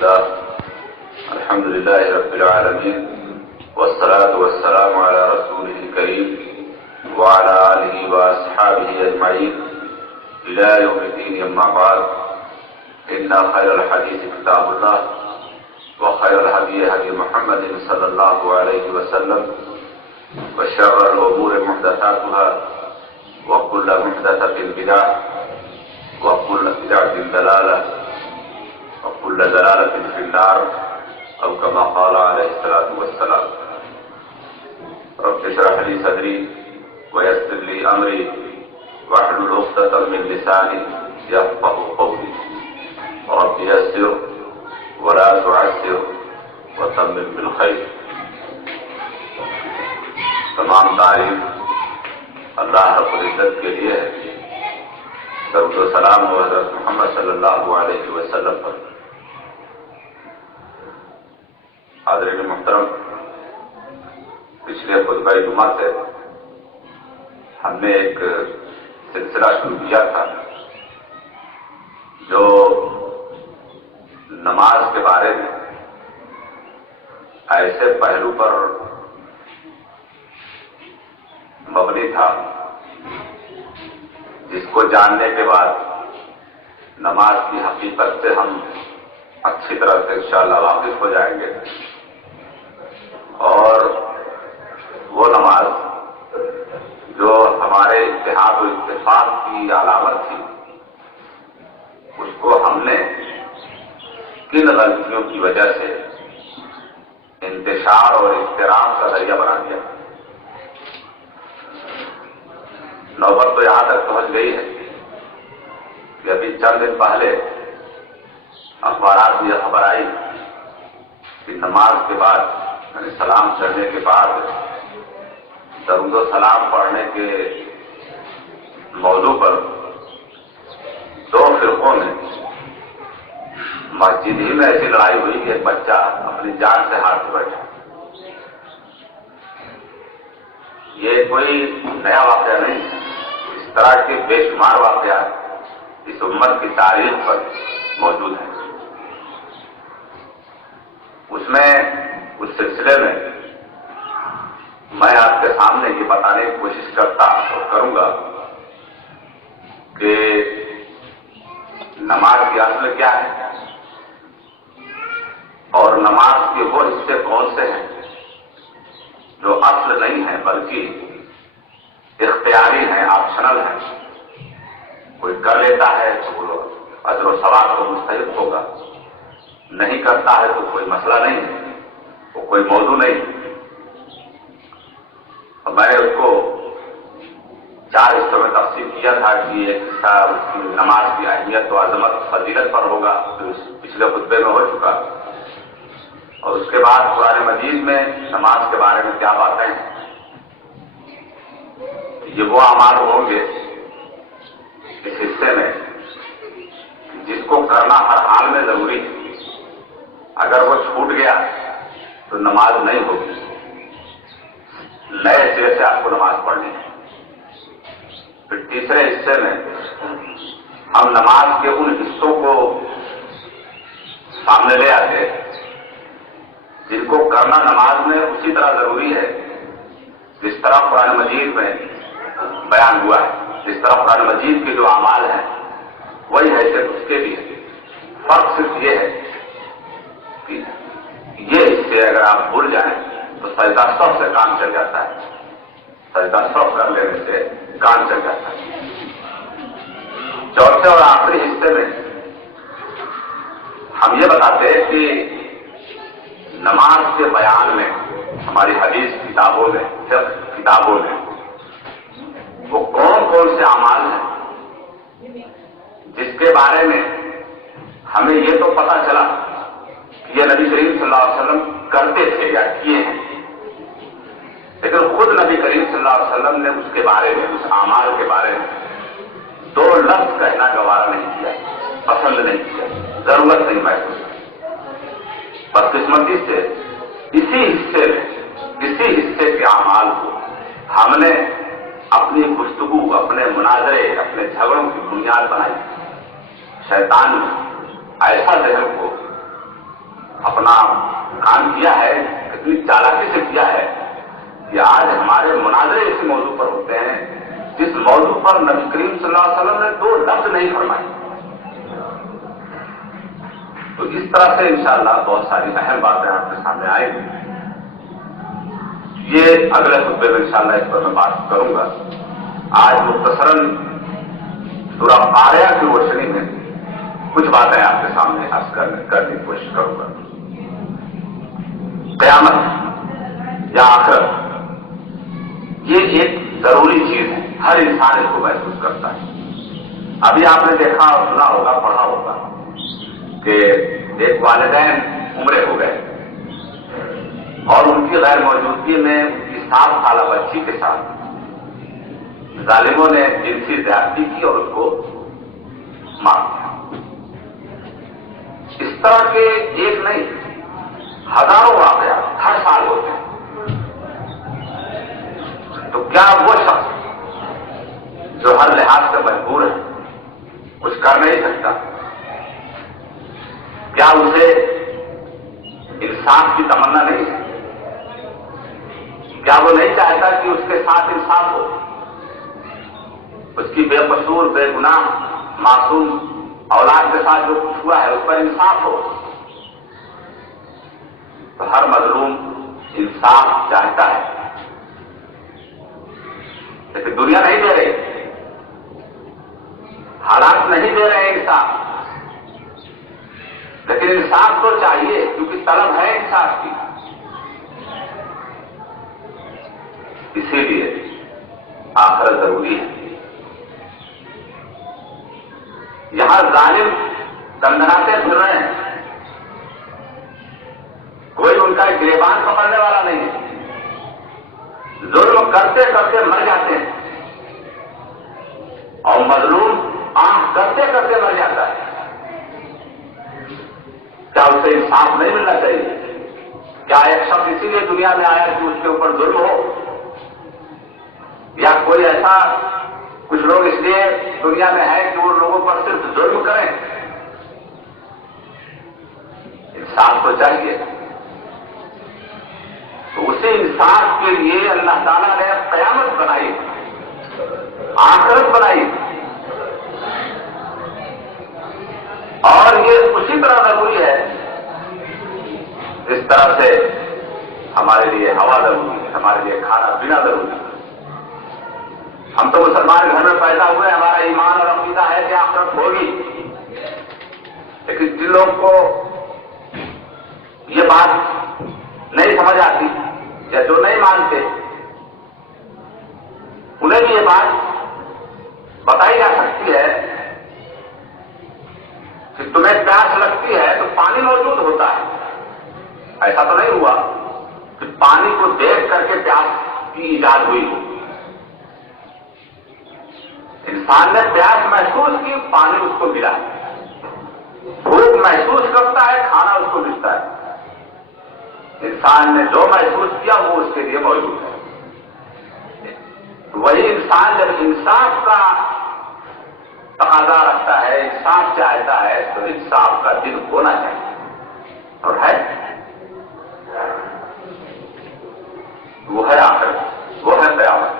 الله الحمد لله رب العالمين والصلاة والسلام على رسوله الكريم وعلى آله وأصحابه أجمعين إلى يوم الدين. أما بعد إن خير الحديث كتاب الله وخير الهدي هدي محمد صلى الله عليه وسلم وشر الأمور محدثاتها وكل محدثة بدعة وكل بدعة ضلالة وكل ضلالة في النار أو كما قال عليه الصلاة والسلام. رب اشرح لي صدري ويسر لي أمري واحلل عقدة من لساني يفقهوا قولي. رب يسر ولا تعسر وتمم بالخير. تمام تعریف اللہ رب العزت کے لیے ہے. درود و سلام ہو حضرت محمد صلی اللہ علیہ وسلم پر. حاضرین محترم، پچھلے خطبہ جمعہ سے ہم نے ایک سلسلہ شروع کیا تھا جو نماز کے بارے میں ایسے پہلو پر مبنی تھا جس کو جاننے کے بعد نماز کی حقیقت سے ہم اچھی طرح سے انشاءاللہ واقف ہو جائیں گے. اور وہ نماز جو ہمارے اتحاد و اتفاق کی علامت تھی، اس کو ہم نے کن غلطیوں کی وجہ سے انتشار اور اضطراب کا ذریعہ بنا دیا. نوبت تو یہاں تک پہنچ گئی ہے کہ ابھی چند دن پہلے اخبارات میں یہ خبر آئی کہ نماز کے بعد یعنی سلام چڑھنے کے بعد درود و سلام پڑھنے کے موضوع پر دو فرقوں میں مسجد ہی میں ایسی لڑائی ہوئی کہ ایک بچہ اپنی جان سے ہار کے بیٹھا. یہ کوئی نیا واقعہ نہیں. اس طرح کے بے شمار واقعات اس امت کی تاریخ پر موجود ہیں. اس سلسلے میں میں آپ کے سامنے یہ بتانے کی کوشش کرتا اور کروں گا کہ نماز کی اصل کیا ہے اور نماز کے وہ حصے کون سے ہیں جو اصل نہیں ہیں بلکہ اختیاری ہیں، آپشنل ہیں. کوئی کر لیتا ہے تو وہ اجر و ثواب کو مستحق ہوگا، نہیں کرتا ہے تو کوئی مسئلہ نہیں ہے، وہ کوئی موضوع نہیں. میں اس کو 4 حصوں میں تقسیم کیا تھا کہ ایک حصہ اس کی نماز کی اہمیت و عظمت فضیلت پر ہوگا، جو پچھلے خطبے میں ہو چکا، اور اس کے بعد قرآن مجید میں نماز کے بارے میں کیا باتیں ہیں. یہ وہ اعمال ہوں گے اس حصے میں جس کو کرنا ہر حال میں ضروری ہے. اگر وہ چھوٹ گیا تو نماز نہیں ہوگی، نئے سرے سے آپ کو نماز پڑھنی ہے. پھر تیسرے حصے میں ہم نماز کے ان حصوں کو سامنے لے آتے جن کو کرنا نماز میں اسی طرح ضروری ہے جس طرح قرآن مجید میں بیان ہوا ہے. جس طرح قرآن مجید کے جو اعمال ہیں وہی حیثیت اس کے بھی ہے. فرق صرف یہ ہے کہ یہ حصے اگر آپ بھول جائیں تو سجدہ سب سے کام چل جاتا ہے. سجدہ سب کر لینے سے کام چل جاتا ہے. چوتھے اور آخری حصے میں ہم یہ بتاتے ہیں کہ نماز کے بیان میں ہماری حدیث کتابوں میں فقہ کتابوں میں وہ کون کون سے اعمال ہیں جس کے بارے میں ہمیں یہ تو پتہ چلا کہ یہ نبی کریم صلی اللہ علیہ وسلم کرتے تھے یا کیے ہیں، لیکن خود نبی کریم صلی اللہ علیہ وسلم نے اس کے بارے میں، اس اعمال کے بارے میں 2 لفظ کہنا گوارا نہیں کیا، پسند نہیں کیا، ضرورت نہیں محسوس. بدقسمتی سے اسی حصے کے اعمال کو ہم نے اپنی گفتگو، اپنے مناظرے، اپنے جھگڑوں کی بنیاد بنائی. شیطان ایسا ذہن کو اپنا کام کیا ہے، کتنی چالاکی سے کیا ہے کہ آج ہمارے مناظرے اسی موضوع پر ہوتے ہیں جس موضوع پر نبی کریم صلی اللہ علیہ وسلم نے 2 لفظ نہیں فرمائے. تو اس طرح سے انشاءاللہ بہت ساری اہم باتیں آپ کے سامنے آئیں گی. یہ اگلے خطبے میں انشاءاللہ اس پر میں بات کروں گا. آج مختصراً سورہ قاریہ کی روشنی میں کچھ باتیں آپ کے سامنے عرض کرنے کی کوشش کروں گا. قیامت یا آخرت یہ ایک ضروری چیز ہے، ہر انسان اس کو محسوس کرتا ہے. ابھی آپ نے دیکھا اور سنا ہوگا، پڑھا ہوگا کہ ایک والدین عمرے ہو گئے اور ان کی غیر موجودگی میں ان کی 7 سالہ بچی کے ساتھ ظالموں نے جنسی زیادتی کی اور اس کو مار دیا. اس طرح کے ایک نہیں ہزاروں واقعات ہر سال ہوتے ہیں. تو کیا وہ شخص جو ہر لحاظ سے مجبور ہے، کچھ کر نہیں سکتا، کیا اسے انصاف کی تمنا نہیں ہے؟ کیا وہ نہیں چاہتا کہ اس کے ساتھ انصاف ہو، اس کی بے قصور بے گناہ معصوم اولاد کے ساتھ جو کچھ ہوا ہے اس پر انصاف ہو؟ تو ہر مظلوم انصاف چاہتا ہے، لیکن دنیا نہیں دے رہی، حالات نہیں دے رہے انصاف. لیکن انصاف تو چاہیے کیونکہ طلب ہے انصاف کی. اسی لیے آخرت ضروری ہے. یہاں ظالم دندناتے پھر رہے ہیں، کوئی ان کا گریبان پکڑنے والا نہیں ہے. ظلم کرتے کرتے مر جاتے ہیں اور مظلوم آنکھ کرتے کرتے مر جاتا ہے. کیا اسے انصاف نہیں ملنا چاہیے؟ کیا ایک شخص اسی لیے دنیا میں آیا کہ اس کے اوپر ظلم ہو، یا کوئی ایسا کچھ لوگ اس لیے دنیا میں ہے کہ وہ لوگوں پر صرف ظلم کریں؟ انصاف تو چاہیے. تو اسی انصاف کے لیے اللہ تعالیٰ نے قیامت بنائی، آخرت بنائی، اور یہ اسی طرح ضروری ہے اس طرح سے ہمارے لیے ہوا ضروری ہے، ہمارے لیے کھانا پینا ضروری ہے. ہم تو مسلمان گھر میں پیدا ہوئے، ہمارا ایمان اور عقیدہ ہے کہ آخرت ہوگی. لیکن جن لوگ کو یہ بات نہیں سمجھ آتی یا جو نہیں مانتے، انہیں بھی یہ بات بتائی جا سکتی ہے کہ تمہیں پیاس لگتی ہے تو پانی موجود ہوتا ہے. ایسا تو نہیں ہوا کہ پانی کو دیکھ کر کے پیاس کی ایجاد ہوئی ہو. انسان نے پیاس محسوس کی، پانی اس کو ملا. بھوک محسوس کرتا ہے، کھانا اس کو ملتا ہے. انسان نے جو محسوس کیا وہ اس کے لیے موجود ہے. وہی انسان جب انصاف کا تقاضا رکھتا ہے، انصاف چاہتا ہے، تو انصاف کا دن ہونا چاہیے، اور ہے. وہ ہے آخرت، وہ ہے قیامت.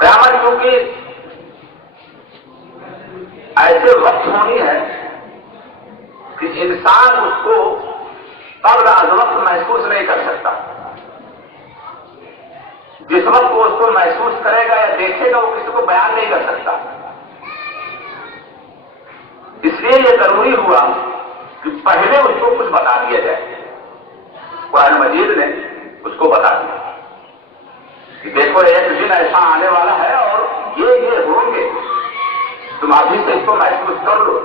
قیامت کیونکہ ایسے وقت ہونی ہے کہ انسان اس کو قبل از وقت محسوس نہیں کر سکتا. جس وقت وہ اس کو محسوس کرے گا یا دیکھے گا وہ کسی کو بیان نہیں کر سکتا. اس لیے یہ ضروری ہوا کہ پہلے اس کو کچھ بتا دیا جائے. قرآن مجید نے اس کو بتا دیا کہ دیکھو ایک دن ایسا آنے والا ہے اور یہ ہوں گے، تم ابھی سے اس کو محسوس کر لو،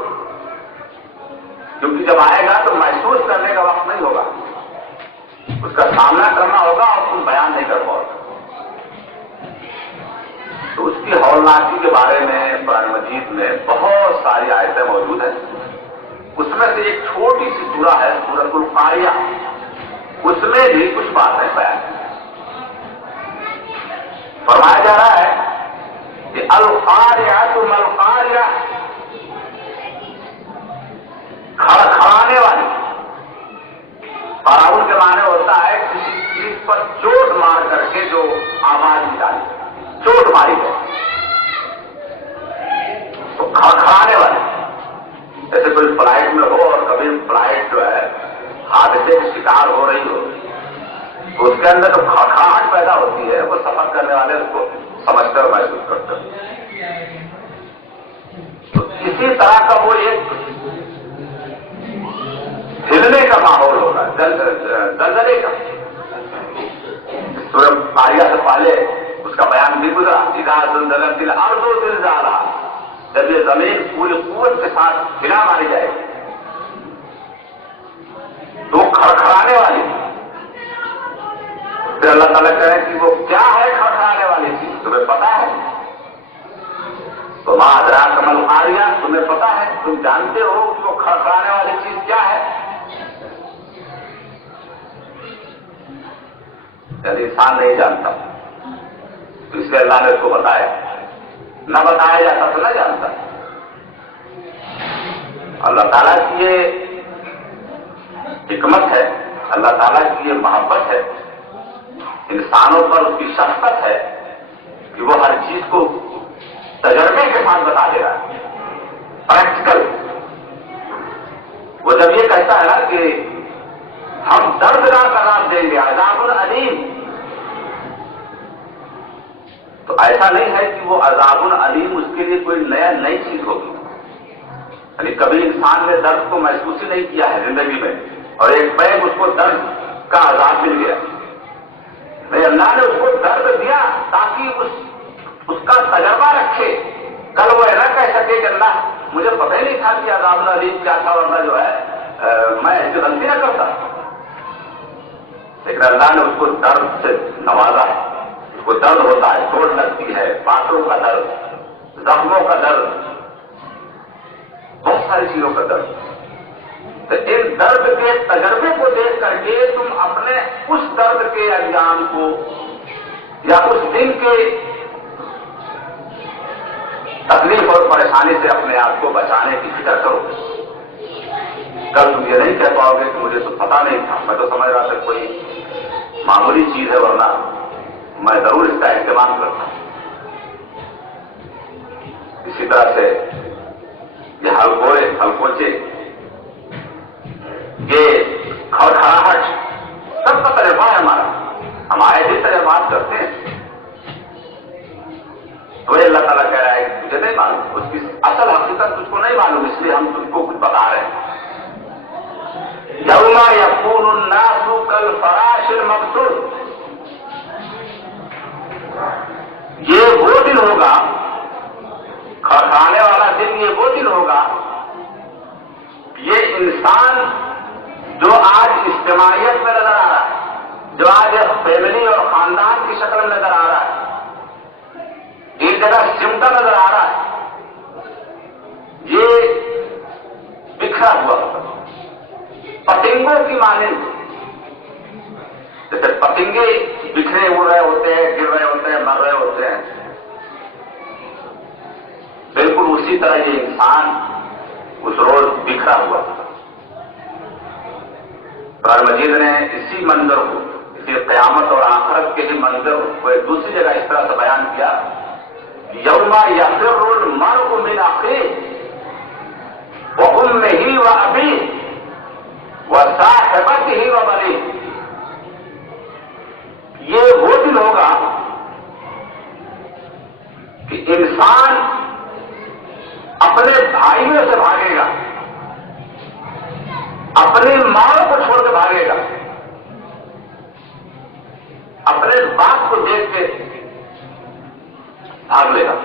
کیونکہ جب آئے گا تو محسوس کرنے کا وقت نہیں ہوگا، اس کا سامنا کرنا ہوگا اور تم بیان نہیں کر پاؤ. تو اس کی ہولناکی کے بارے میں قرآن مجید میں بہت ساری آیتیں موجود ہیں. اس میں سے ایک چھوٹی سی سورہ ہے سورۃ القاریہ، اس میں بھی کچھ باتیں بیان ہیں. فرمایا جا رہا ہے کہ القاریہ ما القاریہ، چوٹ ماری گئی تو کھڑکھڑانے والے، جیسے کوئی فلائٹ میں ہو اور کبھی فلائٹ جو ہے حادثے کا شکار ہو رہی ہو تو اس کے اندر جو کھڑکھڑاہٹ پیدا ہوتی ہے وہ سفر کرنے والے اس کو سمجھتے اور محسوس کرتے ہیں. تو اسی طرح کا وہ ایک ہلنے کا ماحول ہوگا، زلزلے کا. سورہ آریہ سے پہلے اس کا بیان بھی گزرا، اذا زلزلت الارض زلزالہا، جب یہ زمین پوری قوت کے ساتھ ہلا ماری جائے تو کھڑکھڑانے والی. پھر اللہ تعالیٰ کہے کہ وہ کیا ہے کھڑکھڑانے والی چیز، تمہیں پتا ہے؟ تو ما ادراک ما القاریہ، تمہیں پتا ہے، تم جانتے ہو کہ وہ کھڑکھڑانے والی چیز کیا ہے؟ یعنی انسان نہیں جانتا، تو اس لیے اللہ نے اس کو بتایا. نہ بتایا جاتا تو نہ جانتا. اللہ تعالیٰ کی یہ حکمت ہے، اللہ تعالیٰ کی یہ محبت ہے، انسانوں پر اس کی شفقت ہے کہ وہ ہر چیز کو تجربے کے ساتھ بتا دے رہا ہے، پریکٹیکل. وہ جب یہ کہتا ہے نا کہ ہم دردناک عذاب دیں گے، عذاب علیم، تو ایسا نہیں ہے کہ وہ عذاب علیم اس کے لیے کوئی نئی چیز ہوگی. یعنی کبھی انسان نے درد کو محسوس ہی نہیں کیا ہے زندگی میں اور ایک بیگ اس کو درد کا عذاب مل گیا. نہیں، اللہ نے اس کو درد دیا تاکہ اس کا تجربہ رکھے. کل وہ نہ کہہ سکے کہ اللہ مجھے پتہ ہی نہیں تھا کہ عذاب علیم کیا تھا، ورنہ جو ہے میں ایسی غلطی نہ کرتا. لیکن اللہ نے اس کو درد سے نوازا. اس کو درد ہوتا ہے، چوٹ لگتی ہے، باتوں کا درد، زخموں کا درد، بہت ساری چیزوں کا درد. تو ان درد کے تجربے کو دیکھ کر کے تم اپنے اس درد کے انجام کو یا اس دن کے تکلیف اور پریشانی سے اپنے آپ کو بچانے کی فکر کرو. کل تم یہ نہیں کہہ پاؤ گے کہ مجھے تو پتا نہیں تھا، میں تو سمجھ رہا تھا کوئی معمولی چیز ہے، ورنہ میں ضرور اس کا اہتمام کرتا ہوں. اسی طرح سے یہ ہلکوچے، یہ کھڑکھڑاہٹ سب کا تجربہ ہے ہمارا. ہم آئے بھی تجربات کرتے ہیں. تو اللہ تعالیٰ کہہ رہا ہے کہ تجھے نہیں معلوم، اس کی اصل حقیقت تجھ کو نہیں معلوم، اس لیے ہم تجھ کو کچھ بتا رہے ہیں. یوم یکون الناس کالفراش المبثوث، یہ وہ دن ہوگا، کھڑکھڑانے والا دن یہ وہ دن ہوگا. یہ انسان جو آج اجتماعیت میں نظر آ رہا ہے، جو آج ایک فیملی اور خاندان کی شکل میں نظر آ رہا ہے، ایک جگہ سمٹا نظر آ رہا ہے، یہ بکھرا ہوا ہوگا پتنگوں کی مانند. جیسے پتنگے بکھرے اڑ رہے ہوتے ہیں، گر رہے ہوتے ہیں، مر رہے ہوتے ہیں، بالکل اسی طرح یہ انسان اس روز بکھرا ہوا. قرآن مجید نے اسی منظر کو، اسی قیامت اور آخرت کے ہی منظر کو ایک دوسری جگہ اس طرح سے بیان کیا، یوم یفر المرء من اخیہ وامہ وابیہ وصاحبتہ وبنیہ. یہ وہ دن ہوگا کہ انسان اپنے بھائیوں سے بھاگے گا، اپنی ماں کو چھوڑ کے بھاگے گا، اپنے باپ کو دیکھ کے بھاگ لے گا،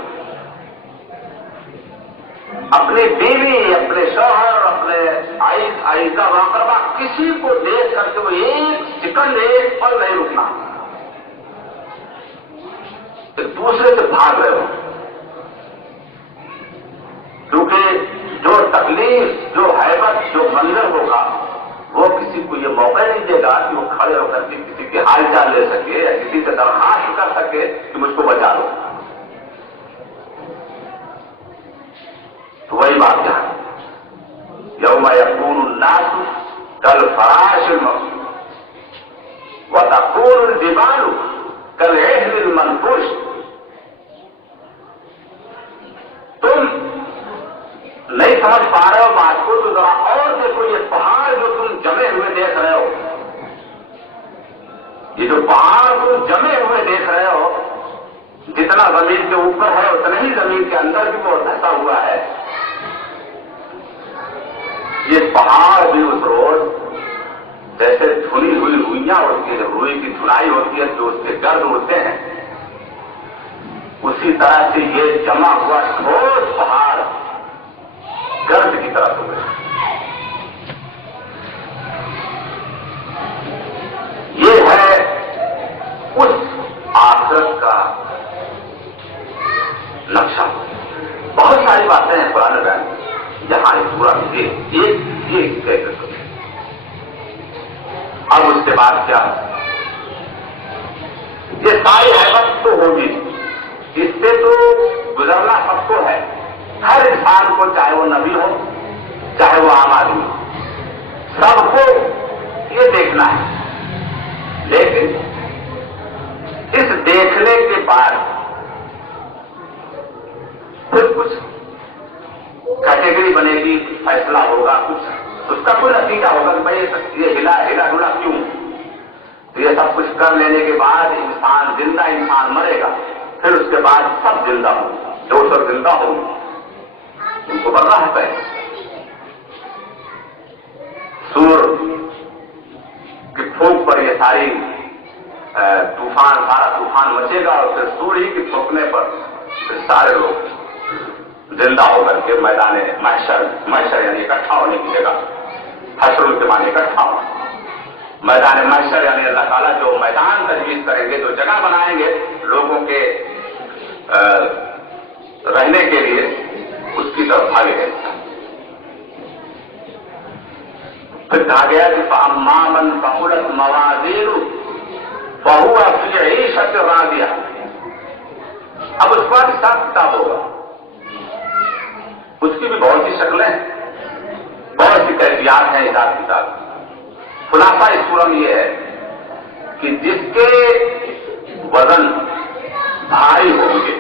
اپنی بیوی، اپنے شوہر، اپنے آئی کا واقعہ کسی کو دیکھ کر کے وہ ایک سیکنڈ، ایک پل نہیں رکنا، ایک دوسرے سے بھاگ رہے ہو. کیونکہ جو تکلیف، جو ہیبت، جو منظر ہوگا وہ کسی کو یہ موقع نہیں دے گا کہ وہ کھڑے ہو کر کے کسی کے حال چال لے سکے یا کسی سے درخواست کر سکے کہ مجھ کو بچا لو. تو وہی بات ہے، یوم یکون الناس کالفراش المبثوث وتکون الجبال کالعہن المنفوش. نہیں سمجھ پا رہے ہو بات کو تو ذرا اور دیکھو، یہ پہاڑ جو تم جمے ہوئے دیکھ رہے ہو، یہ جو پہاڑ تم جمے ہوئے دیکھ رہے ہو، جتنا زمین کے اوپر ہے اتنا ہی زمین کے اندر بھی وہ دھسا ہوا ہے. یہ پہاڑ بھی اس روز جیسے دھلی ہوئی روئیاں ہوتی ہیں، روئی کی دھلائی ہوتی ہے جو اس کے گرد اڑتے ہیں، اسی طرح سے یہ جمع ہوا ٹھوس پہاڑ گرد کی طرف ہوئے. یہ ہے اس آخرت کا نقشہ. بہت ساری باتیں ہیں قرآن بیان میں، یہاں ایک پورا ایک کہہ کر. اب اس کے بعد کیا؟ یہ ساری حیبت تو ہوگی، اس سے تو گزرنا سب کو ہے. ہر انسان کو، چاہے وہ نبی ہو چاہے وہ عام آدمی ہو، سب کو یہ دیکھنا ہے. لیکن اس دیکھنے کے بعد پھر کچھ کیٹیگری بنے گی، فیصلہ ہوگا، کچھ اس کا کوئی نتیجہ ہوگا کہ بھائی یہ ہلا ڈلا کیوں. تو یہ سب کچھ کر لینے کے بعد انسان زندہ انسان مرے گا، پھر اس کے بعد سب زندہ ہوں، جو سب زندہ ہوں ان کو مرنا ہے. پہلے سور کی پھونک پر یہ ساری سارا طوفان مچے گا، اور پھر سور ہی کی پھونکنے پر پھر سارے لوگ زندہ ہو کر کے میدان محشر یعنی اکٹھا ہونے کی جگہ، حشر کے معنی اکٹھا ہونا. میدان محشر یعنی اللہ تعالیٰ جو میدان تجویز کریں گے، جو جگہ بنائیں گے لوگوں کے رہنے کے لیے، اس کی طرف بھاگے گئے. پھر کہا گیا کہ فَأَمَّا مَنْ ثَقُلَتْ مَوَازِينُهُ فَهُوَ فِي عِيشَةٍ رَاضِيَةٍ. اب اس کا حساب کتاب ہوگا، اس کی بھی بہت سی شکلیں ہیں، بہت سی کیفیات ہیں حساب کتاب. خلاصہ اس صورت میں یہ ہے کہ جس کے وزن بھاری ہوں گے،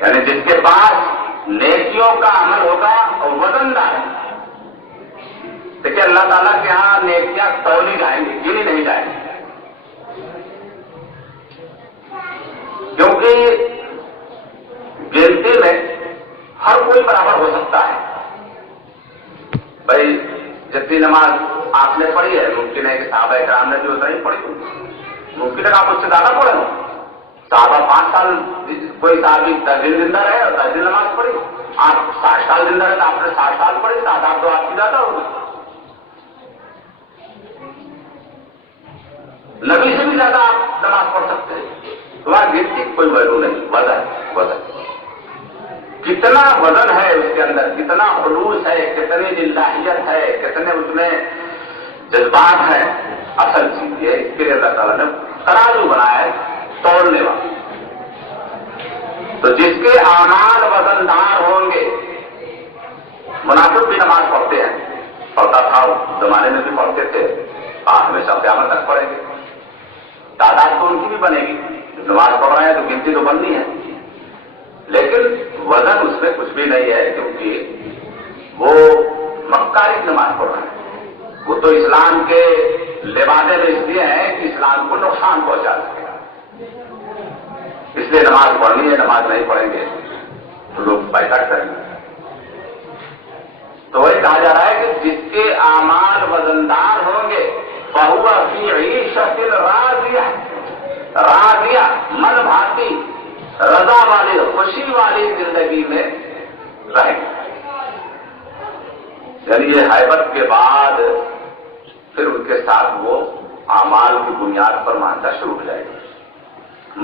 یعنی جس کے پاس نیکیوں کا عمل ہوگا اور وزن دار ہے. دیکھیے اللہ تعالیٰ کے ہاں نیکیاں تولی جائیں گی، گنی نہیں جائیں گی، کیونکہ گنتی میں ہر کوئی برابر ہو سکتا ہے. بھائی جتنی نماز آپ نے پڑھی ہے، ممکن ہے کہ صحابہ کرام نے جو نہیں پڑھی، ممکن ہے کہ آپ اس سے زیادہ پڑھے ہوں. صحابہ 5 سال، کوئی صحابی 10 دن زندہ رہے اور 10 دن نماز پڑھی. آپ 60 سال زندہ رہے تو آپ نے 60 سال پڑھی، تعداد تو آپ کی زیادہ ہوگی. نبی سے بھی زیادہ آپ نماز پڑھ سکتے ہیں. تمہاری گنتی کوئی ویلو نہیں، وزن کتنا وزن ہے اس کے اندر، کتنا خلوص ہے، کتنی للہیت ہے، کتنے اس میں جذبات ہیں. اصل چیز یہ اس کے لیے اللہ تعالیٰ نے ترازو بنایا ہے، تولنے والا. تو جس کے اعمال وزندار ہوں گے، منافق بھی نماز پڑھتے ہیں، پڑھتا تھا زمانے میں بھی پڑھتے تھے، ہمیشہ قیامت تک پڑھیں گے. تعداد تو ان کی بھی بنے گی، نماز پڑھ رہے ہیں تو گنتی تو بننی ہے، لیکن وزن اس میں کچھ بھی نہیں ہے، کیونکہ وہ مکاری نماز پڑھ رہے ہیں. وہ تو اسلام کے لبادے میں اس لیے ہیں کہ اسلام کو نقصان پہنچا سکے، اس لیے نماز پڑھنی ہے. نماز نہیں پڑھیں گے تو لوگ پیسہ کریں گے. تو وہی کہا جا رہا ہے کہ جس کے اعمال وزندار ہوں گے، فَهُوَ فِي عِيشَةٍ رَاضِيَةٍ. راضیہ من بھاتی، رضا والی، خوشی والی زندگی میں رہیں گے. یعنی یہ حیبت کے بعد پھر ان کے ساتھ وہ اعمال کی بنیاد پر معاملہ شروع ہو جائے گا.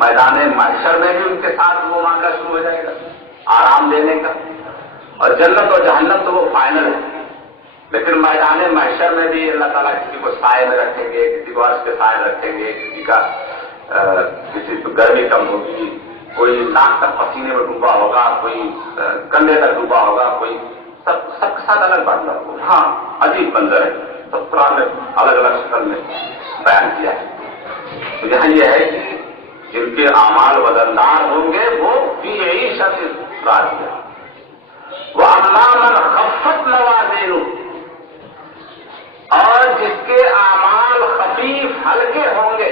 میدان محشر میں بھی ان کے ساتھ وہ معاملہ شروع ہو جائے گا آرام دینے کا. اور جنت اور جہنم تو وہ فائنل ہے، لیکن میدان محشر میں بھی اللہ تعالیٰ کسی کو سائے میں رکھیں گے، کسی کو عرش کے سائے میں رکھیں گے، کسی کو گرمی کم ہوگی، کوئی ناک تک پسینے میں ڈوبا ہوگا، کوئی کندھے تک ڈوبا ہوگا، کوئی سب کے ساتھ الگ بات ہوگا. ہاں عجیب منظر ہے، سب قرآن نے الگ الگ شکل میں بیان کیا ہے. تو یہاں یہ ہے کہ جن کے اعمال وزندار ہوں گے وہ فی عیشۃ راضیہ، وَأَمَّا مَنْ خَفَّتْ مَوَازِينُهُ، اور جس کے اعمال خفیف ہلکے ہوں گے،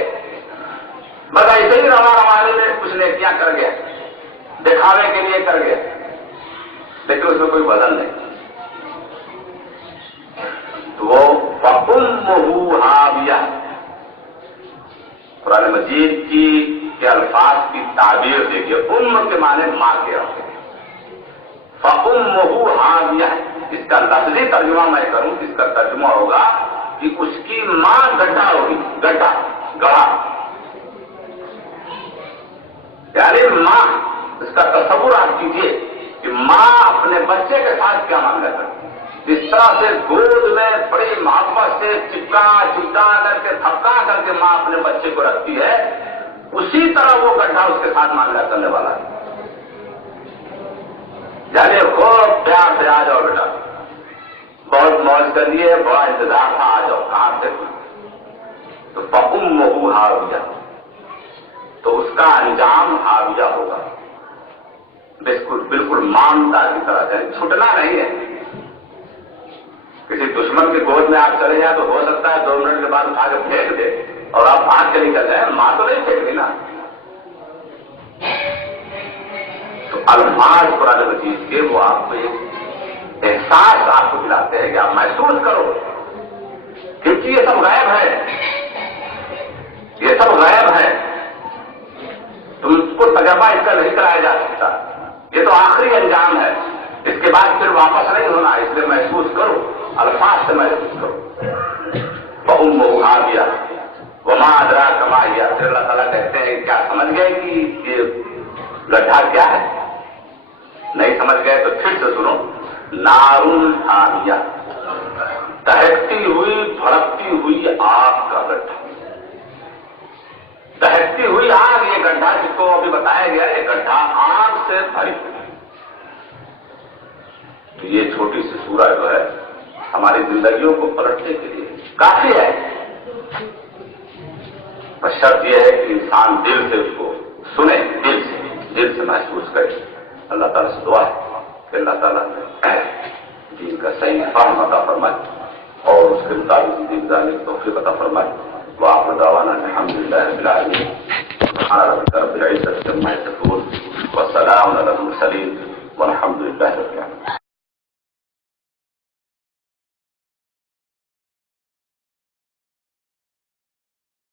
بس ایسے ہی روانے میں کچھ نیکیاں کر گیا، دکھاوے کے لیے کر گیا، لیکن اس میں کوئی وزن نہیں، تو وہ فَأُمُّهُ هَاوِيَةٌ، قرآن مجید کی کے الفاظ کی تعبیر دیکھیے، کے معنی ماں کے ہوتے ہیں، فَأُمُّهُ هَاوِيَةٌ، اس کا لفظی ترجمہ میں کروں، اس کا ترجمہ ہوگا کہ اس کی ماں گڈھا ہوگی، گڈھا، گڑھا، یعنی ماں، اس کا تصور آپ کیجیے کہ ماں اپنے بچے کے ساتھ کیا معاملہ کرتی ہے، جس طرح سے گود میں بڑی محبت سے چپکا کر کے تھپکا کر کے ماں اپنے بچے کو رکھتی ہے، اسی طرح وہ گڈھا اس کے ساتھ معاملہ کرنے والا ہے، یعنی خوب پیار سے آ جاؤ بیٹا، بہت موج کر لیے، بڑا انتظار تھا، آ جاؤ، کہاں سے، تو فَأُمُّهُ هَاوِيَةٌ، تو اس کا انجام ہاویہ ہوگا، بالکل مامتا کی طرح سے، چھٹنا نہیں ہے، کسی دشمن کی گود میں آپ چلے جائیں تو ہو سکتا ہے 2 منٹ کے بعد اٹھا کے پھینک دے اور آپ بھاگ کے نکل جائیں، ماں تو نہیں پھینک دی نا۔ تو الفاظ قرآن مجید کے وہ آپ کو ایک احساس آپ کو دلاتے ہیں کہ آپ محسوس کرو، کیونکہ یہ سب غائب ہے، یہ سب غائب ہے، تم کو تجربہ اس کا نہیں کرایا جا سکتا، یہ تو آخری انجام ہے، اس کے بعد پھر واپس نہیں ہونا، اس لیے محسوس کرو، الفاظ سے محسوس کرو۔ فَأُمُّهُ هَاوِيَةٌ وَمَا أَدْرَاكَ مَا هِيَ، پھر اللہ تعالیٰ کہتے ہیں کیا سمجھ گئے کہ یہ گڈھا کیا ہے؟ نہیں سمجھ گئے تو پھر سے سنو، نار حامیہ، دہکتی ہوئی بھڑکتی ہوئی آگ کا گڈھا، دہکتی ہوئی آگ، یہ گڈھا جس کو ابھی بتایا گیا، یہ گڈھا آگ سے بھری ہوئی، تو یہ چھوٹی سی سورہ جو ہے ہماری زندگیوں کو پلٹنے کے لیے کافی ہے، بس شرط یہ ہے کہ انسان دل سے اس کو سنے، دل سے محسوس کرے۔ اللہ تعالیٰ سے دعا ہے کہ اللہ تعالیٰ دین کا صحیح فہم عطا فرمائے اور اس کے مطابق زندگی گزارنے کی توفیق عطا فرمائے۔ وآخر دعوانا الحمدللہ رب العالمین، سبحان ربک رب العزة عما یصفون وسلام علی المرسلین والحمدللہ رب العالمین۔